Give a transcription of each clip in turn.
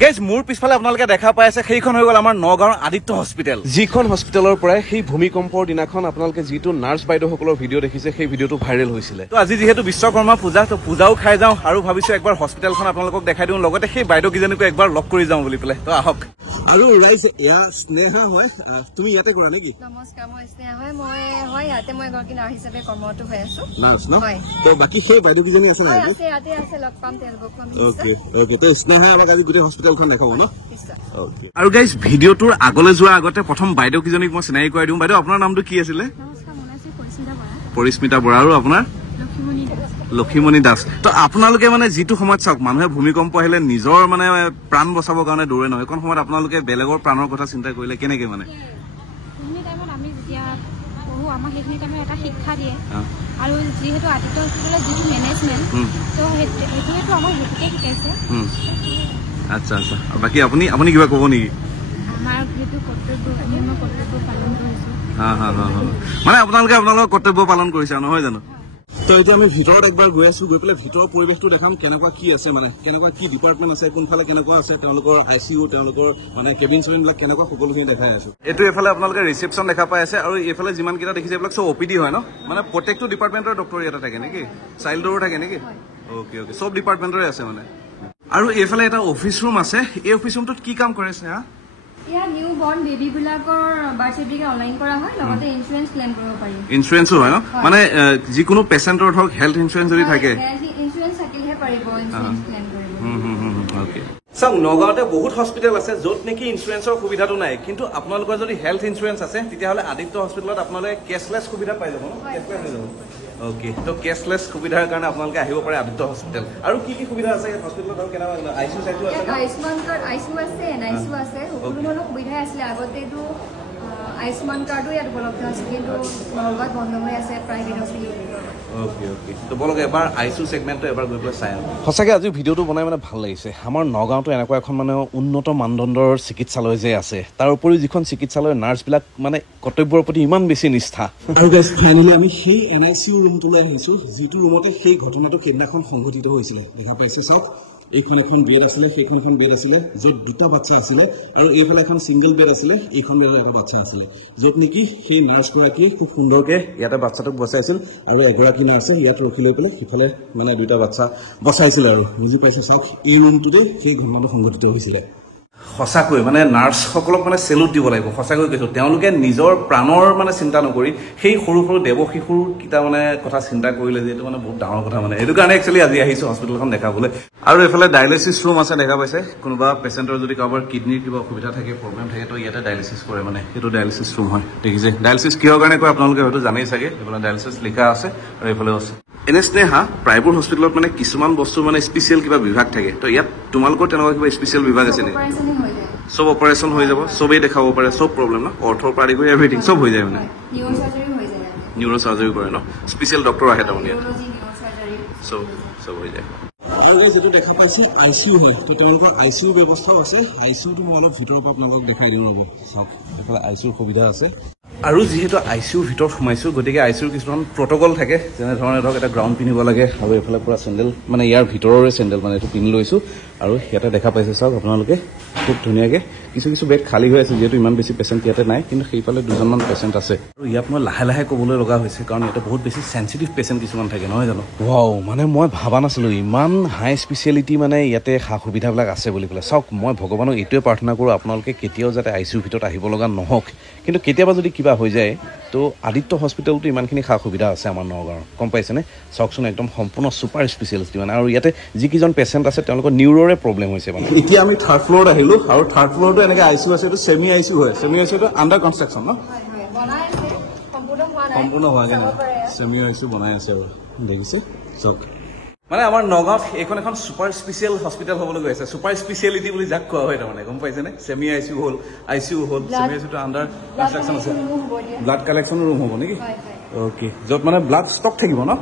Guys মোৰ পিছফালে আপোনালোকে দেখা পাই আছে সেইখন হৈ গ'ল আমাৰ নগাঁৱৰ আদিত্য হস্পিটেল, যিখন হস্পিটেলৰ পৰাই সেই ভূমিকম্পৰ দিনাখন আপোনালোকে যিটো নাৰ্ছ বাইদেউসকলৰ ভিডিঅ' দেখিছে সেই ভিডিঅ'টো ভাইৰেল হৈছিলে। তো আজি যিহেতু বিশ্বকৰ্মা পূজা, তো পূজাও খাই যাওঁ আৰু ভাবিছো একবাৰ হস্পিটেলখন আপোনালোকক দেখাই দিওঁ, লগতে সেই বাইদেউকেইজনীকো একবাৰ লগ কৰি যাওঁ বুলি পেলাই। তো আহক। আৰু এয়া স্নেহা হয়, তুমি ইয়াতে কৰা নেকি? নমস্কাৰ, মই স্নেহা হয়। মই ইয়াতে মই এগৰাকী নাৰ্ছ হিচাপে কৰ্মৰত হৈ আছো। নাৰ্ছ ন? তো বাকী সেই বাইদেউকেইজনী আছে নেকি? আছে, ইয়াতে আছে, লগ পাম তেওঁলোকক। ওকে ওকে, তো স্নেহা আমাক আজি গোটেই হস্পিটেলখন দেখাব ন? আৰু গাইজ ভিডিঅ'টোৰ আগলৈ যোৱাৰ আগতে প্ৰথম বাইদেউকেইজনীক মই চিনাকি কৰাই দিওঁ। বাইদেউ আপোনাৰ নামটো কি আছিলে? পৰিস্মিতা বৰা। আৰু আপোনাৰ? লক্ষীমণি দাস। তো আপোনালোকে মানে যিটো সময়ত চাওক, মানুহে ভূমিকম্প আহিলে নিজৰ মানে প্ৰাণ বচাবৰ কাৰণে দৌৰে নহয়, এইখন সময়ত আপোনালোকে বেলেগৰ প্ৰাণৰ কথা চিন্তা কৰিলে কেনেকে মানে? আমি যেতিয়া পঢ়ো আমাক সেইখিনি টাইমত এটা শিক্ষা দিয়ে, আৰু যিহেতু আদিত্য হস্পিটেলৰ যিটো মেনেজমেণ্ট, তো সেইটোৱেতো আমাক সেইটোকে শিকাইছে। আচ্ছা আচ্ছা, বাকী আপুনি কিবা ক'ব নেকি? আমাৰ যিটো কৰ্তব্য, আমি আমাৰ কৰ্তব্য পালন কৰিছোঁ। মানে আপোনালোকৰ কৰ্তব্য পালন কৰিছে নহয় জানো? তো এতিয়া আমি ভিতৰত একবাৰ গৈ আছো, গৈ পেলাই ভিতৰৰ পৰিৱেশটো দেখাম, কেনেকুৱা কি আছে, মানে কেনেকুৱা কি ডিপাৰ্টমেণ্ট আছে, কোনফালে কেনেকুৱা আছে, তেওঁলোকৰ ICU, তেওঁলোকৰ মানে কেবিন চেবিনবিলাক কেনেকুৱা, সকলোখিনি দেখাই আছো। এইটো এইফালে আপোনালোকে ৰিচেপশ্যন দেখা পাই আছে, আৰু এইফালে যিমানকেইটা দেখিছে এইবিলাক চব OPD হয় ন? মানে প্ৰত্যেকটো ডিপাৰ্টমেণ্টৰ ডক্টৰ ইয়াতে থাকে নেকি? চাইল্ডৰো থাকে নেকি? অ'কে অ'কে, চব ডিপাৰ্টমেণ্টৰে আছে মানে। আৰু এইফালে এটা অফিচ ৰুম আছে, এই অফিচ ৰুমটোত কি কাম কৰে স্নেহা? ইয়াত নিউ বৰ্ণ বেবীবিলাকৰ বাৰ্থ চাৰ্টিফিকেট অনলাইন কৰা হয়, লগতে ইঞ্চুৰেঞ্চ ক্লেইম কৰিব পাৰি। ইঞ্চুৰেঞ্চো হয় ন? মানে যিকোনো পেচেণ্টৰ ধৰক হেল্থ ইঞ্চুৰেঞ্চ যদি থাকে, ইঞ্চুৰেঞ্চ থাকিলেহে পাৰিব ইঞ্চুৰেঞ্চ ক্লেইম কৰিব। অ'কে। চাওক, নগাঁৱতে বহুত হস্পিটেল আছে য'ত নেকি ইঞ্চুৰেঞ্চৰ সুবিধাটো নাই, কিন্তু আপোনালোকৰ যদি হেল্থ ইঞ্চুৰেঞ্চ আছে তেতিয়াহ'লে আদিত্য হস্পিটেলত আপোনালোকে কেছলেছ সুবিধা পাই যাব ন? কেছলেছ হৈ যাব। অ'কে, তো কেছলেছ সুবিধাৰ কাৰণে আপোনালোকে আহিব পাৰে আদিত্য হস্পিটেল। আৰু কি কি সুবিধা আছে ইয়াত হস্পিটেলত? আৰু কেনেকুৱা ICU আছে? আয়ুষ্মান কাৰ্ড, ICU আছে, NICU আছে, সকলো ধৰণৰ সুবিধাই আছিলে। আগতেতো আয়ুষ্মান কাৰ্ডো ইয়াত উপলব্ধ আছিল, কিন্তু নগাঁৱত বন্ধ হৈ আছে প্ৰাইভেট হস্পিটেল। অ'কে অ'কে, তো বলক এবাৰ ICU ছেগমেণ্টটো এবাৰ গৈ পেলাই চাই আহোঁ। সঁচাকৈ আজি ভিডিঅ'টো বনাই মানে ভাল লাগিছে। আমাৰ নগাঁৱতো এনেকুৱা এখন মানে উন্নত মানদণ্ডৰ চিকিৎসালয় যে আছে, তাৰ উপৰিও যিখন চিকিৎসালয়ৰ নাৰ্ছবিলাক মানে কৰ্তব্যৰ প্ৰতি ইমান বেছি নিষ্ঠা। আৰু গাইজ ফাইনেলি আমি সেই NICU ৰুমটোলৈ আহিছোঁ, যিটো ৰুমতে সেই ঘটনাটো সেইদিনাখন সংঘটিত হৈছিলে। দেখা পাইছে চাওক, এইখন এখন বেড আছিলে, সেইখন এখন বেড আছিলে য'ত দুটা বাচ্চা আছিলে, আৰু এইফালে এখন ছিংগল বেড আছিলে, এইখন বেডত এটা বাচ্চা আছিলে, য'ত নেকি সেই নাৰ্ছগৰাকী খুব সুন্দৰকৈ ইয়াতে বাচ্চাটোক বচাইছিল, আৰু এগৰাকী নাৰ্ছে ইয়াত ৰখি লৈ পেলাই সিফালে মানে দুটা বাচ্চা বচাইছিলে। আৰু বুজি পাইছে চাওক, এই ৰুমটোতে সেই ঘটনাটো সংঘটিত হৈছিলে। সঁচাকৈ মানে নাৰ্ছসকলক মানে চেলুট দিব লাগিব, সঁচাকৈ কৈছোঁ। তেওঁলোকে নিজৰ প্ৰাণৰ মানে চিন্তা নকৰি সেই সৰু সৰু দেৱ শিশুৰ কিটা মানে কথা চিন্তা কৰিলে, যিহেতু মানে বহুত ডাঙৰ কথা মানে। সেইটো কাৰণে একচুৱেলি আজি আহিছোঁ হস্পিটেলখন দেখাবলৈ। আৰু এইফালে ডায়েলিচিছ ৰুম আছে, দেখা পাইছে। কোনোবা পেচেণ্টৰ যদি কাৰোবাৰ কিডনিৰ কিবা অসুবিধা থাকে, প্ৰব্লেম থাকে, তো ইয়াতে ডায়েলিচিছ কৰে মানে। সেইটো ডায়েলিচিছ ৰুম হয়, দেখিছে। ডায়েলিচিছ কিহৰ কাৰণে কয় আপোনালোকে হয়তো জানেই চাগে। এইফালে ডায়েলিচিছ লিখা আছে, আৰু এইফালেও আছে। এনে স্নেহা, প্ৰায়বোৰ হস্পিটেলত মানে কিছুমান বস্তু মানে স্পেচিয়েল কিবা বিভাগ থাকে, তো ইয়াত তোমালোকৰ তেনেকুৱা কিবা স্পেচিয়েল বিভাগ আছে নেকি? চব অপাৰেশ্যন হৈ যাব, চবেই দেখাব পাৰে, চব প্ৰব্লেম ন? অৰ্থৰ পৰা আদি কৰি এভৰিথিং চব হৈ যায় মানে। নিউৰ' চাৰ্জাৰী কৰে ন? স্পেচিয়েল ডক্টৰ আহে তাৰমানে ইয়াত, চব হৈ যায়। আৰু যিটো দেখা পাইছে ICU হয়, তো তেওঁলোকৰ ICU ব্যৱস্থাও আছে। ICUটো মই অলপ ভিতৰৰ পৰা আপোনালোকক দেখাই দিওঁ ৰ'ব। চাওক, এইফালে ICUৰ সুবিধা আছে। আৰু যিহেতু ICUৰ ভিতৰত সোমাইছোঁ, গতিকে ICUৰ কিছুমান প্ৰট'কল থাকে, যেনেধৰণে ধৰক এটা গ্ৰাউণ্ড পিন্ধিব লাগে, আৰু এইফালে পূৰা চেণ্ডেল, মানে ইয়াৰ ভিতৰৰে চেণ্ডেল মানে এইটো পিন্ধি লৈছোঁ। আৰু ইয়াতে দেখা পাইছে চাওক আপোনালোকে খুব ধুনীয়াকৈ কিছু বেড খালী হৈ আছে, যিহেতু ইমান বেছি পেচেণ্ট ইয়াতে নাই, কিন্তু সেইফালে দুজনমান পেচেণ্ট আছে। আৰু ইয়াত মই লাহে লাহে ক'বলৈ লগা হৈছে, কাৰণ ইয়াতে বহুত বেছি চেঞ্চিটিভ পেচেণ্ট কিছুমান থাকে, নহয় জানো? ৱাও, মানে মই ভাবা নাছিলোঁ ইমান হাই স্পেচিয়েলিটি মানে ইয়াতে সা সুবিধাবিলাক আছে বুলি পেলাই। চাওক, মই ভগৱানক এইটোৱে প্ৰাৰ্থনা কৰোঁ, আপোনালোকে কেতিয়াও যাতে ICUৰ ভিতৰত আহিব লগা নহওক, কিন্তু কেতিয়াবা যদি কিবা হৈ যায়, তো আদিত্য হস্পিটেলতো ইমানখিনি সা সুবিধা আছে আমাৰ নগাঁৱৰ, গম পাইছেনে? চাওকচোন, একদম সম্পূৰ্ণ ছুপাৰ স্পেচিয়েলিটি মানে। আৰু ইয়াতে যিকেইজন পেচেণ্ট আছে তেওঁলোকৰ নিউৰৰে প্ৰব্লেম হৈছে মানে। এতিয়া আমি থাৰ্ড ফ্ল'ৰত আহিলোঁ, আৰু থাৰ্ড ফ্ল'ৰটো এনেকৈ ICU আছে, এইটো ছেমি ICU হয়। ছেমি ICUটো আণ্ডাৰ কনষ্ট্ৰাকশ্যন ন? সম্পূৰ্ণ হোৱা যায়, ছেমি ICU বনাই আছে আৰু, দেখিছে চাওক। মানে আমাৰ নগাঁৱত এইখন এখন ছুপাৰ স্পেচিয়েল হস্পিটেল হ'বলৈ গৈ আছে, ছুপাৰ স্পেচিয়েলিটি বুলি যাক কোৱা হয় তাৰমানে, গম পাইছেনে? ছেমি ICU হ'ল, ICU হ'ল, ছেমি ICUটো আণ্ডাৰ কনষ্ট্ৰাকশ্যন আছে। ব্লাড কালেকশ্যনৰ ৰুম হ'ব নেকি? অ'কে, য'ত মানে ব্লাড ষ্টক থাকিব ন?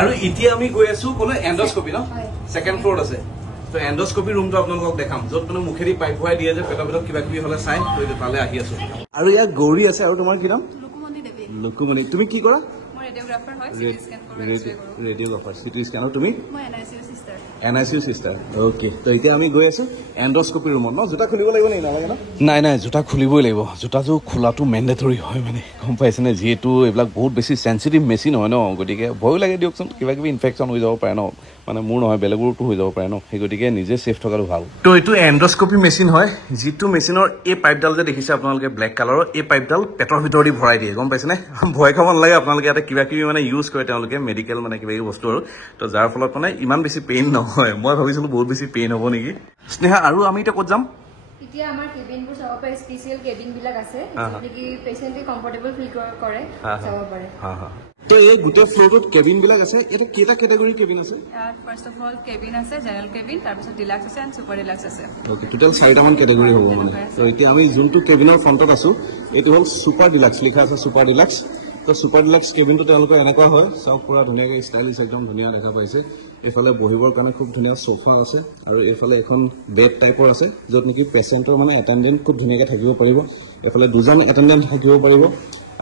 আৰু এতিয়া আমি গৈ আছোঁ ক'লে এণ্ডস্কপি ন? ছেকেণ্ড ফ্ল'ৰত আছে। তো এণ্ডস্কপি ৰুমটো আপোনালোকক দেখাম, য'ত মানে মুখেদি পাইপ ভৰাই দিয়ে যে পেটৰ ভিতৰত কিবা কিবি হ'লে চাই, তো তালৈ আহি আছোঁ। আৰু ইয়াত গৌৰী আছে, আৰু তোমাৰ কি নাম? লুকুমণি। তুমি কি কৰা? ৰেডিঅ'গ্ৰাফাৰ হয় CT scan radiographer CT scan আৰু তুমি মই NICU সিস্টাৰ NICU সিস্টাৰ ওকে তো এতিয়া আমি গৈ আছো এণ্ডস্কপি ৰুমত ন জোতা খুলিব লাগিব নেকি নালাগে ন নাই জোতা খুলিবই লাগিব জোতাযোৰ খোলাটো মেণ্ডেটৰী হয় মানে গম পাইছেনে যিহেতু এইবিলাক বহুত বেছি চেঞ্চিটিভ মেচিন হয় ন গতিকে ভয় লাগে দিয়কচোন কিবা কিবি ইনফেকশ্যন হৈ যাব পাৰে ন মানে মোৰ নহয় বেলেগৰোতো হৈ যাব পাৰে ন সেই গতিকে নিজে ছেফ থকাটো ভাল তো এইটো এণ্ডস্কপি মেচিন হয় যিটো মেচিনৰ এই পাইপডাল যে দেখিছে আপোনালোকে ব্লেক কালাৰৰ এই পাইপডাল পেটৰ ভিতৰদি ভৰাই দিয়ে গম পাইছেনে ভয় খাব নালাগে আপোনালোকে ইয়াতে কিবা কিবি মানে ইউজ কৰে তেওঁলোকে মেডিকেল মানে কিবা কিবি বস্তু আৰু তো যাৰ ফলত মানে ইমান বেছি পেইন নহয় মই ভাবিছিলো বহুত বেছি পেইন হ'ব নেকি স্নেহা আৰু আমি এতিয়া ক'ত যাম এতিয়া আমাৰ কেবিনবোৰ চাব পাৰে স্পেচিয়েল কেবিন বিলাক আছে নেকি পেশেন্টে কমফৰ্টেবল ফিল কৰে চাব পাৰে তো এই গোটেই ফ্লোৰটোত কেবিন বিলাক আছে এটা কেটা ক্যাটাগৰী কেবিন আছে ফাৰ্স্ট অফ অল কেবিন আছে জেনাৰেল কেবিন তাৰপিছত ডিলাক্স আছে এণ্ড সুপাৰ ডিলাক্স আছে ওকে টোটাল 4টা মান ক্যাটাগৰী হ'ব মানে তো এতিয়া আমি যোনটো কেবিনৰ ফ্ৰণ্টত আছো এইটো হ'ল সুপাৰ ডিলাক্স লিখা আছে সুপাৰ ডিলাক্স তো সুপাৰ ডিলাক্স কেবিনটো তেওঁলোকৰ এনেকুৱা হয় সব পুৰা ধুনীয়াকৈ ষ্টাইলিছ একদম ধুনীয়া দেখা পাইছে এইফালে বহিবৰ কাৰণে খুব ধুনীয়া সোফা আছে আৰু এইফালে এখন বেড টাইপৰ আছে য'ত নেকি পেচেণ্টৰ মানে এটেণ্ডেণ্ট খুব ধুনীয়াকৈ থাকিব পাৰিব এইফালে দুজন এটেণ্ডেণ্ট থাকিব পাৰিব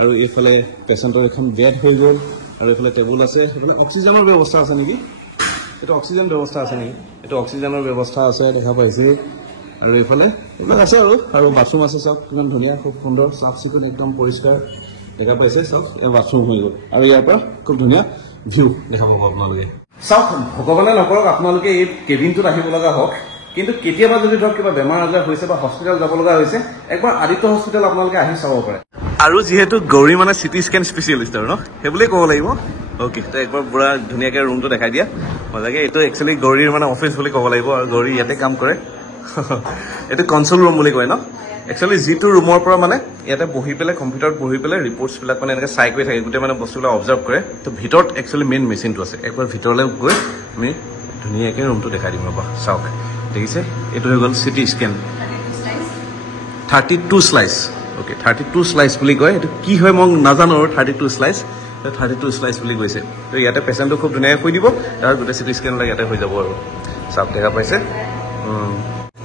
আৰু এইফালে পেচেণ্টৰ এখন বেড হৈ গ'ল আৰু এইফালে টেবুল আছে এইফালে অক্সিজেনৰ ব্যৱস্থা আছে নেকি এইটো অক্সিজেন ব্যৱস্থা আছে নেকি এইটো অক্সিজেনৰ ব্যৱস্থা আছে দেখা পাইছে আৰু এইফালে এইবিলাক আছে আৰু বাথৰুম আছে চব কিমান ধুনীয়া খুব সুন্দৰ চাফ চিকুণ একদম পৰিষ্কাৰ দেখা পাইছে চব বাথৰুম হৈ গ'ল আৰু ইয়াৰ পৰা খুব ধুনীয়া ভিউ দেখা পাব আপোনালোকে চাওক ভগৱানে নকৰক আপোনালোকে এই কেবিনটোত আহিব লগা হওক কিন্তু কেতিয়াবা যদি ধৰক কিবা বেমাৰ আজাৰ হৈছে বা হস্পিটেল যাব লগা হৈছে একবাৰ আদিত্য হস্পিটেল আপোনালোকে আহি চাব পাৰে আৰু যিহেতু গৌৰী মানে চিটি স্কেন স্পেচিয়েলিষ্ট আৰু ন সেইবুলিয়ে ক'ব লাগিব অ'কে তো একবাৰ পুৰা ধুনীয়াকৈ ৰুমটো দেখাই দিয়া মজাকৈ এইটো একচুৱেলি গৌৰীৰ মানে অফিচ বুলি ক'ব লাগিব আৰু গৌৰী ইয়াতে কাম কৰে এইটো কনচল ৰুম বুলি কয় ন একচুৱেলি যিটো ৰুমৰ পৰা মানে ইয়াতে বহি পেলাই কম্পিউটাৰত বহি পেলাই ৰিপৰ্টছবিলাক মানে এনেকৈ চাই কৰি থাকে গোটেই মানে বস্তুবিলাক অবজাৰ্ভ কৰে তো ভিতৰত একচুৱেলি মেইন মেচিনটো আছে একবাৰ ভিতৰলৈ গৈ আমি ধুনীয়াকৈ ৰুমটো দেখাই দিম ৰ'বা চাওক দেখিছে এইটো হৈ গ'ল CT scan 32 slice okay 32 slice বুলি কয় এইটো কি হয় মই নাজানো আৰু 32 স্লাইচ 32 স্লাইচ বুলি কৈছে তো ইয়াতে পেচেণ্টটো খুব ধুনীয়াকৈ শুই দিব তাৰ গোটেই চিটি স্কেনবিলাক ইয়াতে হৈ যাব আৰু চাওক দেখা পাইছে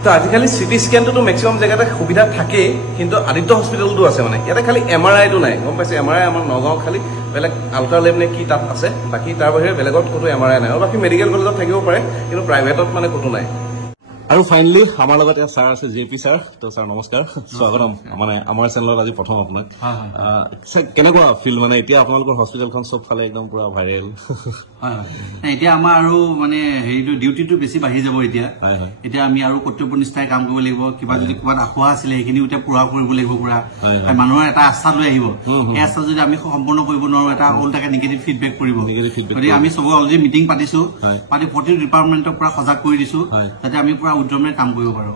তো আজিকালি চিটি স্কেনটোতো মেক্সিমাম জেগাতে সুবিধা থাকেই কিন্তু আদিত্য হস্পিটেলটো আছে মানে ইয়াতে খালি MRIটো নাই গম পাইছে MRI আমাৰ নগাঁও খালি বেলেগ আল্ট্ৰালেব নে কি তাত আছে বাকী তাৰ বাহিৰে বেলেগত ক'তো MRI নাই আৰু বাকী মেডিকেল কলেজত থাকিব পাৰে কিন্তু প্ৰাইভেটত মানে ক'তো নাই আৰু ফাইনেলি আমাৰ লগত এটা ছাৰ আছে JP ছাৰ তো ছাৰ নমস্কাৰ স্বাগতম মানে আমাৰ চেনেলত আজি প্ৰথম আপোনাক কেনেকুৱা ফিল মানে এতিয়া আপোনালোকৰ হস্পিটেলখন চব ফালে একদম পুৰা ভাইৰেল এতিয়া আমাৰ আৰু মানে হেৰিটো ডিউটিটো বেছি বাঢ়ি যাব এতিয়া আমি আৰু কৰ্তব্যনিষ্ঠাই কাম কৰিব লাগিব কিবা যদি ক'ৰবাত আখোৱা আছিলে সেইখিনিও এতিয়া পুৰা কৰিব লাগিব পুৰা মানুহৰ এটা আস্থা লৈ আহিব সেই আস্থা যদি আমি সম্পূৰ্ণ কৰিব নোৱাৰো এটা ওলটাকে নিগেটিভ ফিডবেক কৰিব গতিকে আমি চবকে অলৰেডি মিটিং পাতিছো পাতি প্ৰতি ডিপাৰ্টমেণ্টক পুৰা সজাগ কৰি দিছো যাতে আমি পুৰা উদ্যমেৰে কাম কৰিব পাৰো